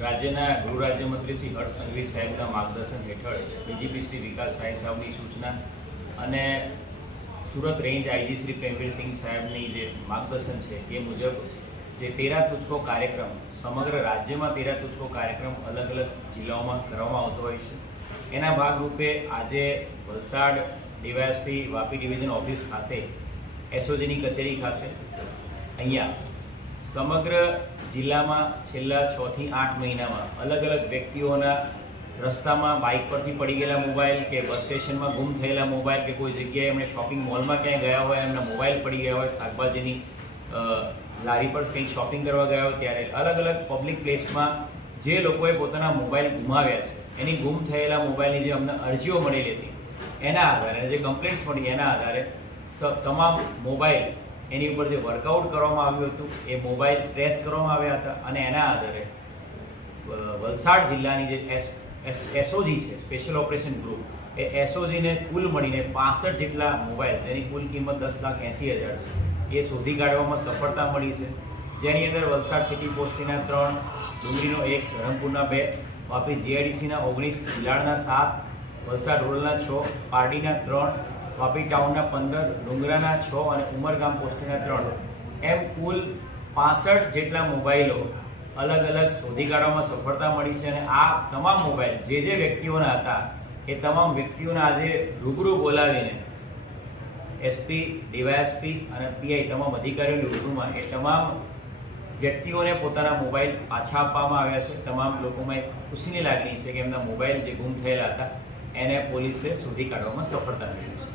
રાજ્યના ગૃહ રાજ્યમંત્રી શ્રી હર્ષ સંઘવી સાહેબના માર્ગદર્શન હેઠળ ડીજીપી શ્રી વિકાસ સાય સાહેબની સૂચના અને સુરત રેન્જ આઈજી શ્રી પ્રેમવીરસિંહ સાહેબની જે માર્ગદર્શન છે એ મુજબ જે તેરા તુચકો કાર્યક્રમ સમગ્ર રાજ્યમાં તેરા તુચકો કાર્યક્રમ અલગ અલગ જિલ્લાઓમાં કરવામાં આવતો હોય છે. એના ભાગરૂપે આજે Valsad DYSP Vapi division office ખાતે એસઓજીની કચેરી ખાતે અહીંયા સમગ્ર જિલ્લામાં છેલ્લા 6 થી 8 મહિનામાં અલગ અલગ વ્યક્તિઓના રસ્તામાં બાઇક પરથી પડી ગયેલા મોબાઈલ કે બસ સ્ટેશનમાં ગુમ થયેલા મોબાઈલ કે કોઈ જગ્યાએ એમણે શોપિંગ મોલમાં ક્યાંય ગયા હોય એમના મોબાઈલ પડી ગયા હોય, શાકભાજીની લારી પર કંઈક શોપિંગ કરવા ગયા હોય ત્યારે અલગ અલગ પબ્લિક પ્લેસમાં જે લોકોએ પોતાના મોબાઈલ ગુમાવ્યા છે એની ગુમ થયેલા મોબાઈલની જે અમને અરજીઓ મળેલી હતી એના આધારે જે કમ્પ્લેન્ટ્સ મળી એના આધારે તમામ મોબાઈલ એની ઉપર જે વર્કઆઉટ કરવામાં આવ્યું હતું એ મોબાઈલ ટ્રેસ કરવામાં આવ્યા હતા અને એના આધારે વલસાડ જિલ્લાની જે એસઓજી છે, સ્પેશિયલ ઓપરેશન ગ્રુપ, એ એસઓજીને કુલ મળીને 65 જેટલા મોબાઈલ જેની કુલ કિંમત 10,80,000 છે એ શોધી કાઢવામાં સફળતા મળી છે. જેની અંદર વલસાડ સિટી પોસ્ટના 3, ડુંગરીનો 1, ધરમપુરના 2, વાપી જીઆઈડીસીના 19, ભીલાડના 7, વલસાડ રૂરલના 6, પારડીના 3, વાપી ટાઉનના 15, ડુંગરાના 6 અને ઉમરગામ પોસ્ટના 3 એમ કુલ 65 જેટલા મોબાઈલો અલગ અલગ શોધી કાઢવામાં સફળતા મળી છે. અને આ તમામ મોબાઈલ જે વ્યક્તિઓના હતા એ તમામ વ્યક્તિઓને આજે રૂબરૂ બોલાવીને એસપી, ડીવાયએસપી અને પીઆઈ તમામ અધિકારીઓની રૂબરૂમાં એ તમામ વ્યક્તિઓને પોતાના મોબાઈલ પાછા આપવામાં આવ્યા છે. તમામ લોકોમાં એક ખુશીની લાગણી છે કે એમના મોબાઈલ જે ગુમ થયેલા હતા એને પોલીસે શોધી કાઢવામાં સફળતા મળી છે.